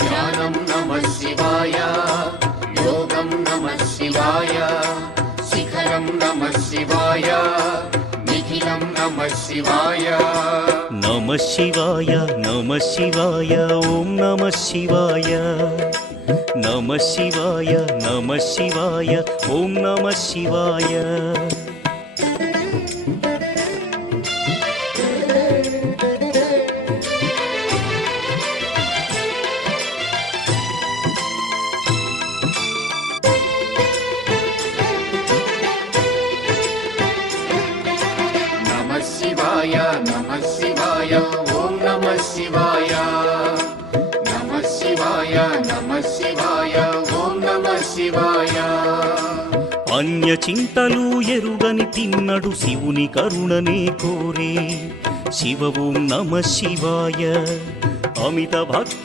ధ్యానం నమః శివాయ, యోగం నమః శివాయ, శిఖరం నమః శివాయ, నిఖిలం నమః శివాయ. నమః శివాయ నమః శివాయ ఓం నమః శివాయ. నమః శివాయ నమః శివాయ ఓం నమః శివాయ. నమః శివాయ నమః శివాయ ఓం నమః శివాయ. నమః శివాయ నమః శివాయ ఓం నమః శివాయ. అన్య చింతలు ఎరుగని తిన్నడు శివుని కరుణనే కోరే. శివ ఓం నమః శివాయ. అమిత భక్తి